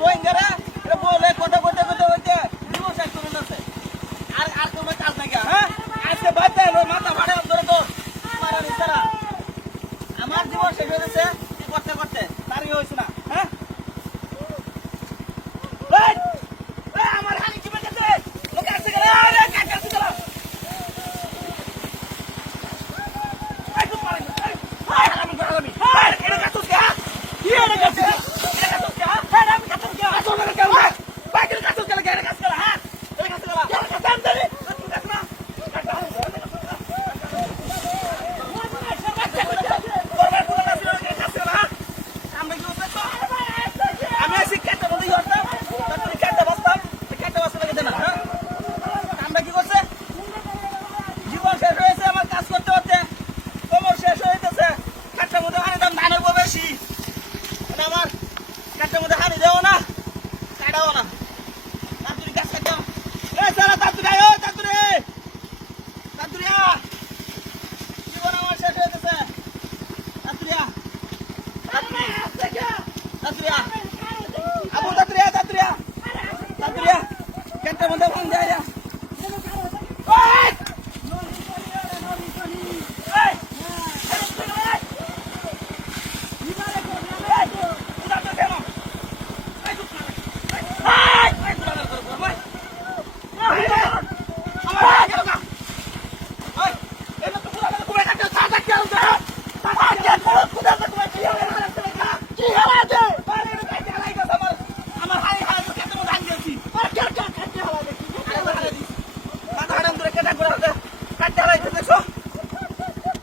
রোহিঙ্গারা এটা বলে কথা বলতে বলতে হইতে জীবন শেষ করে দিচ্ছে। আর কোনো কাজ নাই হ্যাঁ আজকে বাচ্চা মাথা ফাড়ে ধরে তো মারা নিচ্ছারা আমার জীবন শেষ হয়ে গেছে করতে করতে তার ইয়ে হয়েছে না হ্যাঁ আমার হানি কি বেঁচেছে লোক আসছে গেল কাছে গেল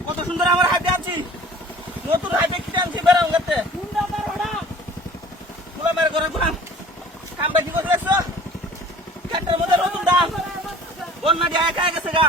কত সুন্দর আমার হাইটে আছি নতুন হাইটে কিনে আনছি বেড়াও গেতে খোলা মেরে করে ঘুরাম কামটা কি করে দেখছো খেটের মধ্যে নতুন দাম বন্যা দিয়ে একা গেছে গা